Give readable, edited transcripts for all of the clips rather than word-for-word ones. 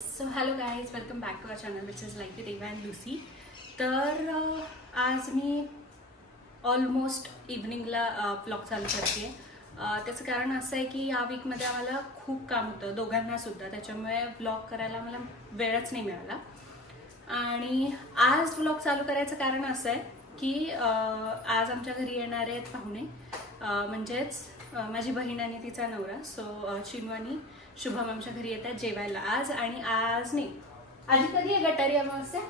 So hello guys, welcome back to our channel which is like with Eva and Lucy. तर आज मी almost इव्हनिंगला vlog चालू करते. त्याचं कारण असं आहे की या वीकमध्ये आम्हाला खूप काम होतं दोघांनासुद्धा, त्याच्यामुळे व्लॉग करायला मला वेळच नाही मिळाला. आणि आज व्लॉग चालू करायचं कारण असं आहे की आज आमच्या घरी येणारे आहेत पाहुणे, म्हणजेच माझी बहीण आणि तिचा नवरा. सो चिनू आणि शुभम आमच्या घरी येतात जेवायला आज. आणि आज नाही, आजी कधी आहे गटारी अमावस्या?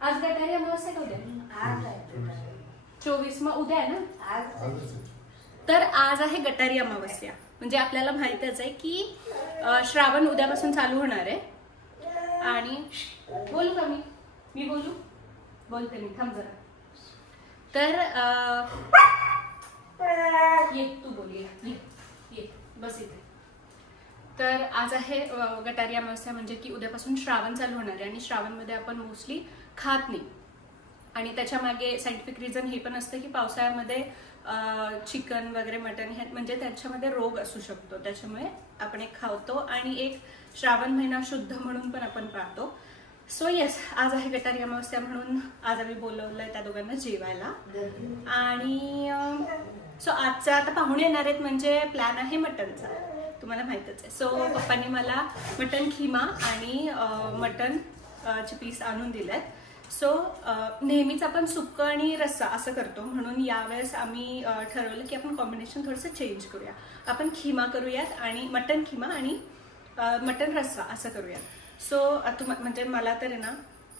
आज गटारी अमावस्या कधी आहे? 24. मग उद्या आहे ना? तर आज आहे गटारी अमावस्या. म्हणजे आपल्याला माहितच आहे की श्रावण उद्यापासून चालू होणार आहे. आणि बोलू का मी बोलू? बोलते मी, थांब जरा. तर ये तू बोल, ये बस इथे. तर आज आहे गटारी अमावस्या, म्हणजे की उद्यापासून श्रावण चालू होणार आहे. आणि श्रावणमध्ये आपण मोस्टली खात नाही. आणि त्याच्या मागे सायंटिफिक रिझन हे पण असतं की पावसाळ्यामध्ये चिकन वगैरे मटन हे म्हणजे त्याच्यामध्ये रोग असू शकतो, त्याच्यामुळे आपण एक खावतो. आणि एक श्रावण महिना शुद्ध म्हणून पण आपण पाळतो. सो येस, आज आहे गटारी अमावस्या म्हणून आज आम्ही बोलवलंय त्या दोघांना जेवायला. आणि सो आजचा आता पाहुणे येणार आहेत, म्हणजे प्लॅन आहे मटनचा, तुम्हाला माहितच आहे. सो पप्पांनी मला मटन खिमा आणि मटन चे पीस आणून दिलेत. सो नेहमीच आपण सुक्कं आणि रस्सा असं करतो, म्हणून यावेळेस आम्ही ठरवलं की आपण कॉम्बिनेशन थोडंसं चेंज करूया. आपण खिमा करूयात आणि मटन खिमा आणि मटन रस्सा असं करूयात. सो म्हणजे मला तर आहे ना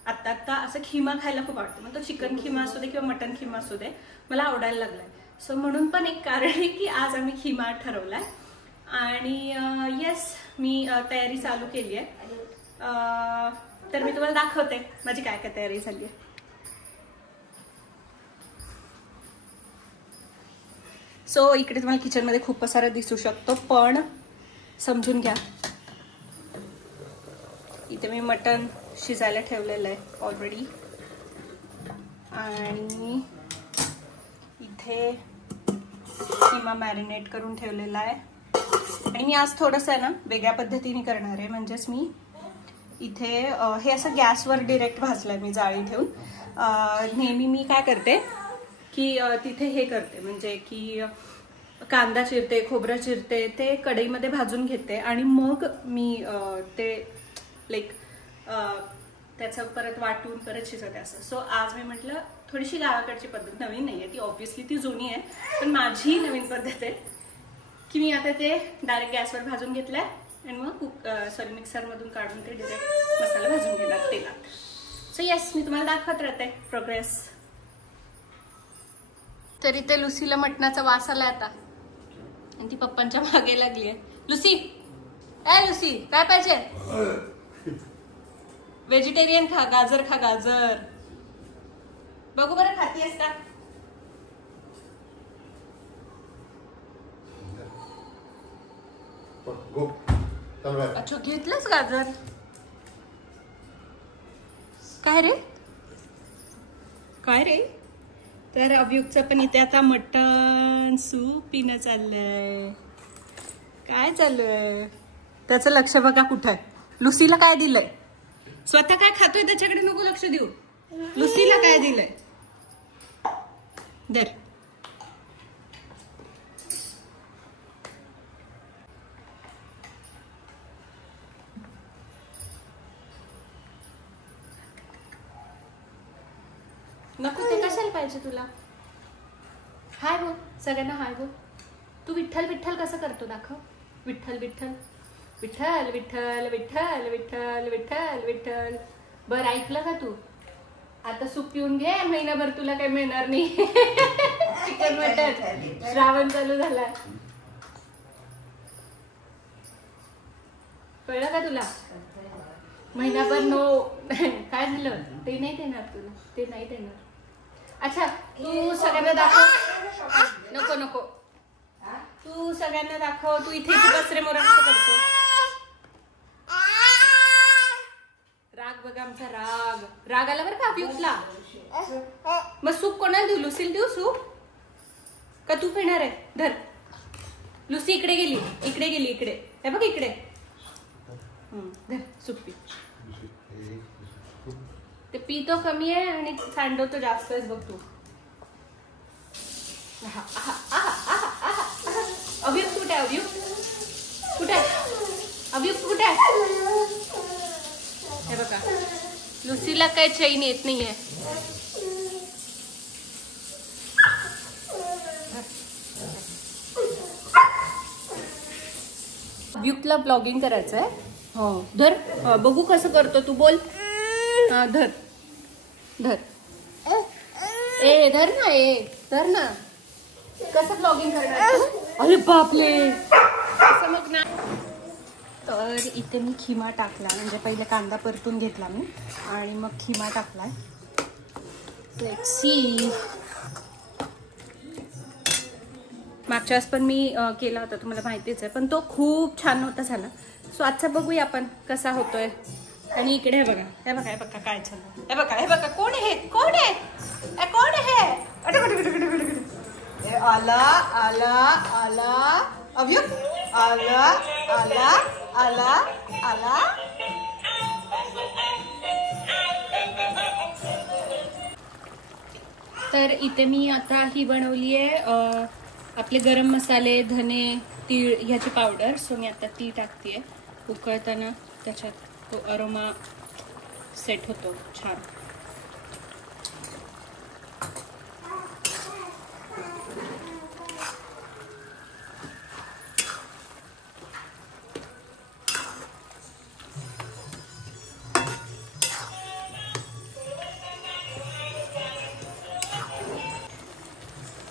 आत्ता असं खिमा खायला खूप आवडतं. मग तो चिकन खिमा असू दे किंवा मटन खिमा असू दे, मला आवडायला लागलाय. सो म्हणून पण एक कारण आहे की आज आम्ही खिमा ठरवलाय. आणि येस, मी तयारी चालू केली आहे. तर मी तुम्हाला दाखवते माझी काय काय तयारी झाली आहे. सो इकडे तुम्हाला किचनमध्ये खूप पसारा दिसू शकतो, पण समजून घ्या. इथे मी मटन शिजायला ठेवलेलं आहे ऑलरेडी. आणि इथे किमा मॅरिनेट करून ठेवलेला आहे. आणि मी आज थोडंसं आहे ना वेगळ्या पद्धतीने करणार आहे. म्हणजेच मी इथे हे असं गॅसवर डिरेक्ट भाजलंय मी जाळी ठेवून. नेहमी मी काय करते की तिथे हे करते, म्हणजे की कांदा चिरते, खोबरं चिरते, ते कढईमध्ये भाजून घेते आणि मग मी ते लाईक त्याचं परत वाटून परत शिजवते असं. सो आज मी म्हटलं थोडीशी गावाकडची पद्धत, नवीन नाही आहे ती, ऑब्व्हियसली ती जुनी आहे, पण माझी नवीन पद्धत आहे की मी आता ते डायरेक्ट गॅसवर भाजून घेतलंय आणि मग मिक्सरमधून काढून ते डायरेक्ट मसाला भाजून घेणार तेलात. सो येस, मी तुम्हाला दाखवत राहते प्रोग्रेस. तरी ते लुसीला मटणाचा वास आला आता आणि ती पप्पांच्या मागे लागली आहे. लुसी, लुसी काय पाहिजे? व्हेजिटेरियन खा, गाजर खा, गाजर. बघू बरं खातीयस का? अच्छा, घेतलंच गाजर? काय रे काय रे? तर अभियुक्तचं पण इथे आता मटन सूप पिणं चाललंय. काय चालू आहे त्याचं लक्ष बघा कुठं आहे. लुसीला काय दिलंय? स्वतः काय खातोय त्याच्याकडे नको लक्ष देऊ. लुसीला काय दिलंय? दर नको, ते कशाला पाहिजे तुला? हाय बोल सगळ्यांना, हाय बोल. तू विठ्ठल विठ्ठल कसं करतो दाखव. विठ्ठल विठ्ठल विठ्ठल विठ्ठल विठ्ठल विठ्ठल विठ्ठल विठ्ठल. बरं ऐकलं का तू? आता सूप पिऊन घे, महिनाभर तुला काही मिळणार नाही. चिकन मटन, श्रावण चालू झाला. कळलं का तुला? महिनाभर नो. काय झालं? ते नाही देणार तुला, ते नाही देणार. अच्छा, तू सगळ्यांना दाखव. नको नको, तू सगळ्यांना दाखव. तू इथे बस रे मोरा, कसं करतो. राग बघा आमचा, राग आला बरं का अभियुक्तला. मग सूप कोणाला देऊ? लुसीला देऊ सूप का तू पिणार आहे? धर. लुसी इकडे गेली, इकडे गेली, इकडे हे बघ, इकडे. Soup P. ते पितो कमी आहे आणि सांडवतो जास्त आहेस बघ तू. अभियुक्त कुठे आहे? अभियुक्त कुठे आहे? अभियुक्त कुठे आहे? हे बघा लुसीला काय चैन येत नाहीये. अभियुक्तला ब्लॉगिंग करायचं आहे. हो धर. बघू कसं करतो तू. बोल. हा धर धर. ए धर ना. धर ना. कसं ब्लॉगिंग करणार? अरे बापले. मग ना. तर इथे मी खिमा टाकला. म्हणजे पहिले कांदा परतून घेतला मी आणि मग खिमा टाकलाय. Let's see. मागच्या वेळेस पण मी केला होता तुम्हाला माहितीच आहे, पण तो खूप छान नव्हता झाला. सो आजचा बघूया आपण कसा होतोय. आणि इकडे हे बघा. हे बघा. हे बघा काय झालं. हे बघा. हे बघा. कोण आहे? कोण आहे? कोण आहे? आला आला आला. अभियुक्त आला आला आला आला. तर इथे मी आता ही बनवली आहे आपले गरम मसाले, धने, तीळ ह्याची पावडर. सो मी आता ती टाकते. उकळताना त्याच्यात तो अरोमा सेट होतो छान.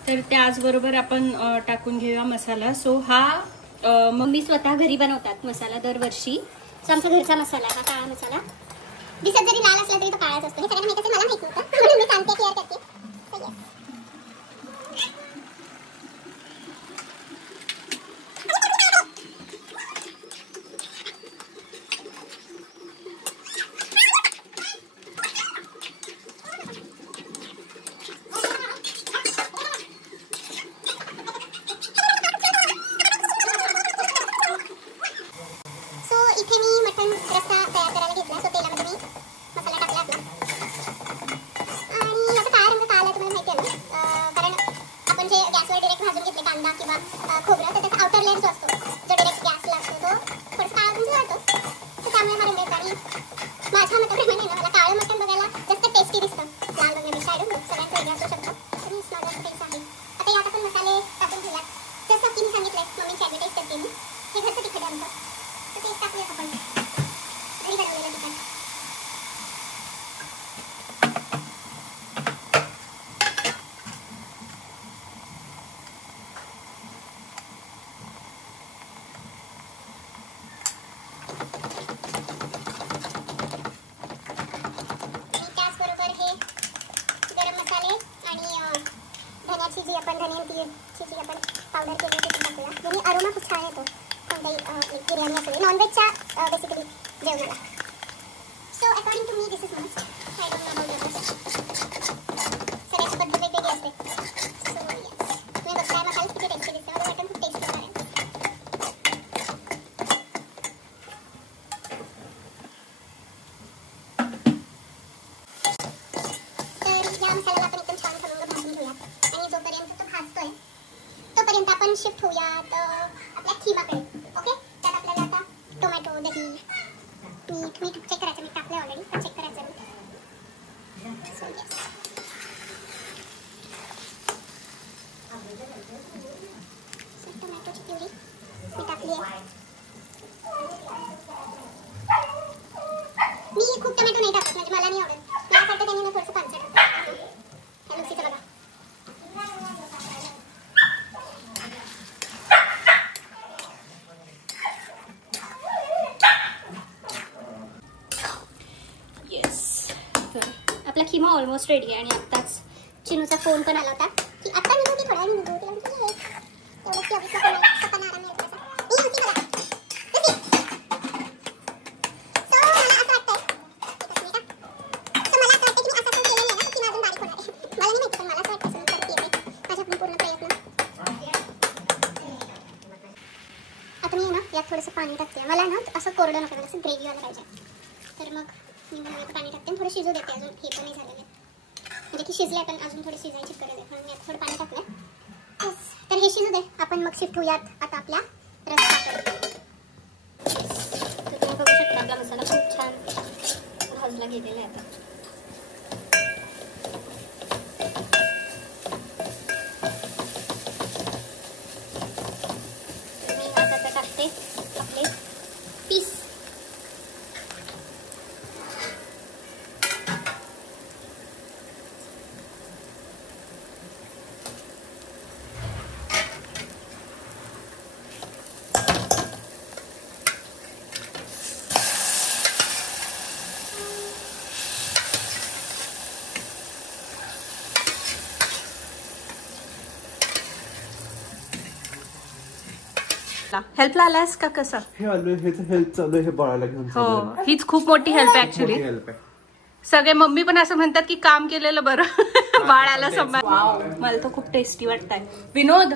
तर त्याचबरोबर आपण टाकून घेऊया मसाला. सो हा मम्मी स्वतः घरी बनवतात मसाला दरवर्षी. सो आमचा घरचा मसाला हा काळा मसाला. दिसत जरी लाल असला तरी तो काळाच असतो. हे सगळ्यांना माहिती असेल. मला माहित नव्हतं म्हणून मी सांगते क्लिअर करते. इथे मी मटन रस्सा तयार करायला घेतला. सो तेलामध्ये मी मसाला टाकला आपला. आणि याचा काळा रंग का आला तुम्हाला माहिती आहे ना, कारण आपण जे गॅसवर डायरेक्ट भाजून घेतले कांदा किंवा खोबरं, तर त्याचा आउटर लेअर जो असतो जो डायरेक्ट गॅसला असतो तो थोडासा काळा रंग वाटतो. तर त्यामुळे हा रंग येतो. आणि माझ्या मताप्रमाणे ना मला काळं मटन बघायला जास्त टेस्टी दिसतं लाल रंगापेक्षा. आय डोंट नो, सगळ्यांचं वेगळं असू शकतं. तर मी माझा टेस्ट आहे. आता यात आपण मसाले टाकून घेऊयात. जसं की मी सांगितलंय मम्मीची ॲडव्हर्टाईज करते मी. हे घरचं तिखट आहे आमचं. तर ते टाकूयात आपण घरी बनवलेलं तिखट. जी आपण धने तीळची जी आपण पावडर केली ती टाकूया. याने अरोमा खूप छान येतो कोणत्याही बिर्याणी असेल नॉनव्हेजच्या बेसिकली जेवणाला. So according to me this is must. I don't know about others. सगळ्याची पद्धत वेगवेगळी असते. सो तुम्ही बघताय मसाला किती टेस्टी दिसते. माझं मटन खूप टेस्टी आहे. तर या मसाल्याला आपण एकदम छान खमंग भाजून घेऊया. आणि जोपर्यंत तो भाजतोय तोपर्यंत आपण शिफ्ट होऊयात आपल्या खिमाकडे. ओके. त्यात आपल्याला आता टोमॅटो, दही, मीठ चेक करायचं. मीठ टाकलं ऑलरेडी, पण चेक करायचं मीठ. So yes. टोमॅटोची प्युरी मी टाकली आहे. मी खूप टोमॅटो नाही टाकत, म्हणजे मला नाही आवडत. मला वाटतं त्यांनी मी थोडंसं पांचट हे लुसीचं बघा. आपला खिमा ऑलमोस्ट रेडी आहे. आणि आत्ताच चिनूचा फोन पण आला होता की आता निघू की थोडा निघू. तिला म्हटलं एवढंच की ऑफिसला फोन आहे. पप्पांना आराम मिळतो. आता मी ना यात थोडंसं पाणी टाकते. मला ना असं कोरडं नको, असं ग्रेव्हीवाला पाहिजे. तर मग मी बनवायचं पाणी टाकते, थोडं शिजू देते. अजून हे पण नाही झालेलं म्हणजे की शिजले, पण अजून थोडी शिजायची गरज आहे, म्हणून मी थोडं पाणी टाकलं. तर हे शिजू दे, आपण मग शिफ्ट होऊयात आता आपल्या रस्त्याकडे. तर तुम्ही बघू शकता आपला मसाला खूप छान भाजला गेलेला आहे आता. मी आता टाकते आपले पीस. हेल्पला आलास का कसं? हे आलोय, हेल्प चालू आहे, हे बाळाला घेऊन. हो, हीच खूप मोठी हेल्प आहे ऍक्च्युली. सगळे मम्मी पण असं म्हणतात की काम केलेलं बरं बाळाला सांभाळ. मला तर खूप टेस्टी वाटतंय. विनोद,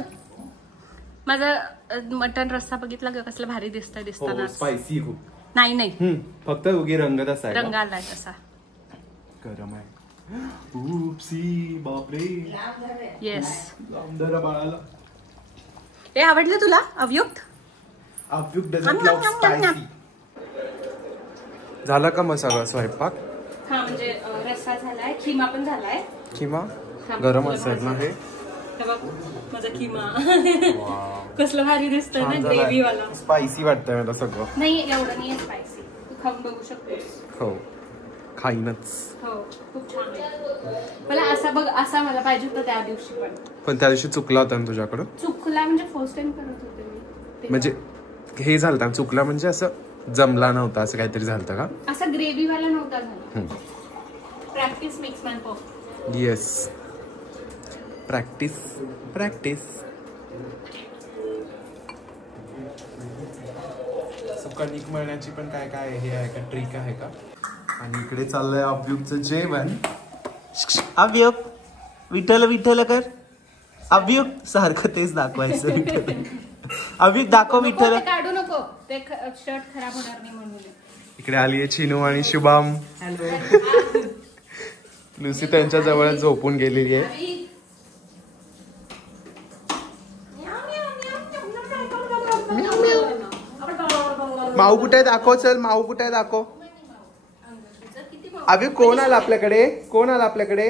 माझं मटन रस्सा बघितला का कसला भारी दिसतंय दिसताना. स्पायसी खूप. नाही नाही, फक्त उगी रंग तसा आहे, रंग आलाय तसा. गरम आहे. उपसी बापरे. येस, जरा बाळाला. हे आवडलं तुला अवयुक्त? झाला का मग सगळा स्वयंपाक? हा, म्हणजे रस्सा झालाय, खिमा पण झालाय. किमा गरम असेल ना हे? माझा खिमा कसलं भारी दिसतंय ना, ग्रेव्ही वाला. स्पायसी वाटतंय मला सगळं. नाही, एवढं नाही स्पायसी, तू खाऊन बघू शकतोस. हो, खाईनच. हो, खूप छान आहे. मला असा बघ, असा मला पाहिजे होता त्या दिवशी, पण त्या दिवशी चुकला होता ना तुझ्याकडं? चुकला म्हणजे फर्स्ट टाइम करत होते मी. म्हणजे हे झालं चुकला म्हणजे असं जमला नव्हता, असं काहीतरी झालं का? असा ग्रेव्ही वाला नव्हता झाला. Practice makes man perfect. Yes, practice practice. कणिक मळण्याची पण काय काय हे आहे का, ट्रिक आहे का? आणि इकडे चाललंय अभ्युक्तचं जेवण. अभ्युक्त, विठ्ठल विठ्ठल कर. अभ्युक्त सारखं तेच दाखवायचं. अभ्युक्त दाखव विठ्ठल. काढू नको, ते शर्ट खराब होणार नाही म्हणून. इकडे आली आहे चिनू आणि शुभम. लुसी त्यांच्या जवळ झोपून गेलेली आहे. माऊ कुठे दाखव, चल माऊ कुठे दाखव. अभि कोण आला आपल्याकडे, कोण आला आपल्याकडे?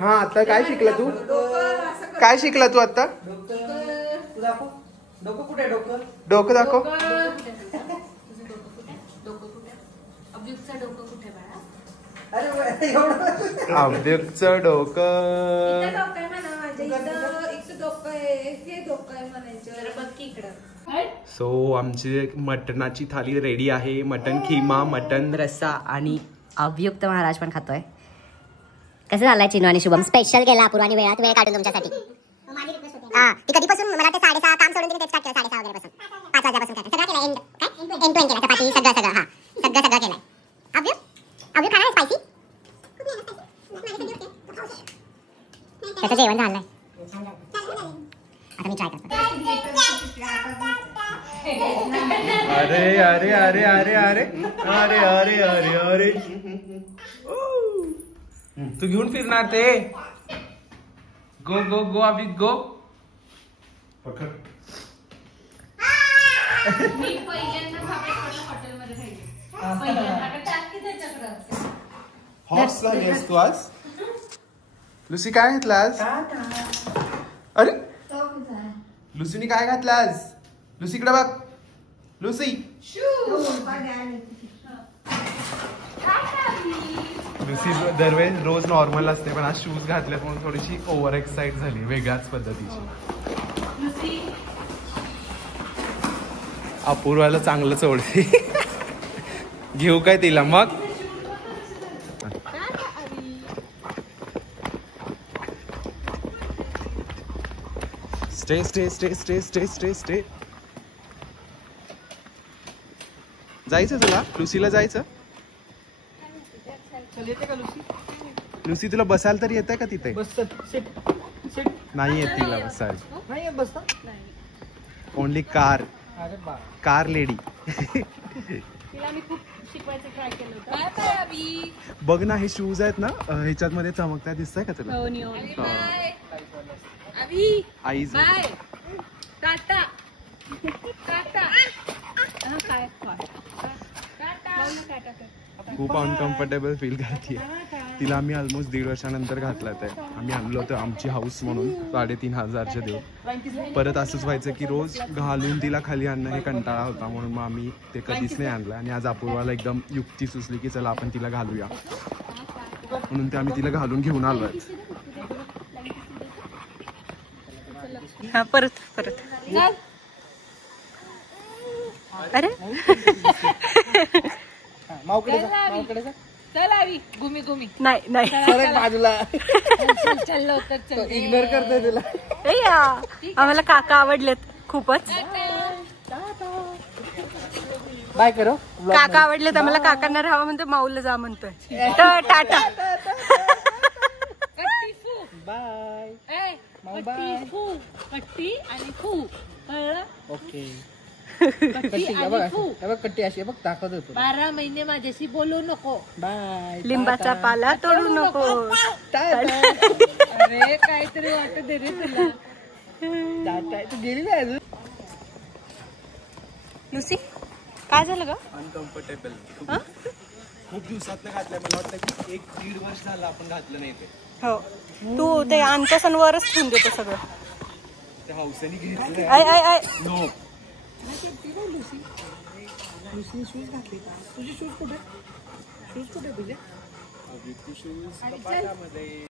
हा, आता काय शिकला तू, काय शिकला तू आता? डोकं दाखव. अभ्युक्तचं डोकं. सो आमची मटणाची थाली रेडी आहे. मटन खिमा, मटन रस्सा आणि अभ्युक्त महाराज पण खातोय. कसं झालंय चिनू आणि शुभम? स्पेशल केला अपूर्वानी, वेळात वेळ काढून तुमच्यासाठी. हा, ती कधीपासून मला वाटतं 6:30 काम सोडून तिने तेच स्टार्ट केलं. 6:30 वगैरेपासून 5 वाजल्यापासून काय सगळं केलं. एंड टू एंड केलं. चपाती सगळं हा सगळं केलंय. अभ्युक्त खाणार स्पायसी? त्याचं जेवण झालंय, आता मी ट्राय करतो. अरे अरे अरे अरे अरे अरे अरे अरे अरे, तू घेऊन फिरणार ते. गो गो गो अभि गो. मी पहिल्यांदा हॉटेलमध्ये हॉर्स लागलीस तू आज. लुसी काय घातलं आज? अरे लुसीने काय घातलं आज? लुसीकडे बघ. लुसी, लुसी दरवेळेस रोज नॉर्मल असते, पण आज शूज घातले म्हणून थोडीशी ओव्हर एक्साइट झाली, वेगळ्याच पद्धतीची. अपूर्वाला चांगलंच ओढते. घेऊ काय तिला मग? Stay stay stay stay stay stay stay. जायचं तुला? लुसीला जायचं? लुसी तुला बसायला तरी येतंय का तिथे? नाही येत तिला बसायला. Only car. Car lady. तिला मी खूप शिकवायचं ट्राय केलं होतं. बघ ना, हे शूज आहेत ना, ह्याच्यात मध्ये चमकता दिसतंय का तुला? आईज खूप अनकम्फर्टेबल फील करते. तिला आम्ही ऑलमोस्ट 1.5 वर्षानंतर घातला ते. आम्ही आणलं होतं आमची हाऊस म्हणून 3,500 देऊ. परत असंच व्हायचं की रोज घालून तिला खाली आणणं हे कंटाळा होता, म्हणून मग आम्ही ते कधीच नाही आणलं. आणि आज अपूर्वाला एकदम युक्ती सुचली की चला आपण तिला घालूया, म्हणून ते आम्ही तिला घालून घेऊन आलोय. परत परत अरे नाही नाही बाजूला इग्नोर करतोय तुला. आम्हाला काका आवडलेत खूपच. बाय करो. काका आवडलेत आम्हाला. काकांना राहावं म्हणतो, माऊला जा म्हणतोय. तर टाटा बाय. कट्टी आणि फू कळलं. ओके. कट्टी अशी बघ दाखवत होतो. 12 महिने माझ्याशी बोलू नको. बाय. लिंबाचा पाला तोडू नको. अरे काहीतरी वाटत दे रे तुला. तू गेली नाही अजून. लुसी काय झालं ग? अनकम्फर्टेबल. खूप दिवसात घातलंय. मला वाटतं की 1-1.5 वर्ष झालं आपण घातलं नाही ते. हो, तू ते आणतोस आणि वरच ठेवून देतो सगळं. त्या हौसेने घेतलं. I I I know. Shoes घातले. तुझे शूज कुठे? शूज कुठे तुझे? शूज कपाटामध्ये.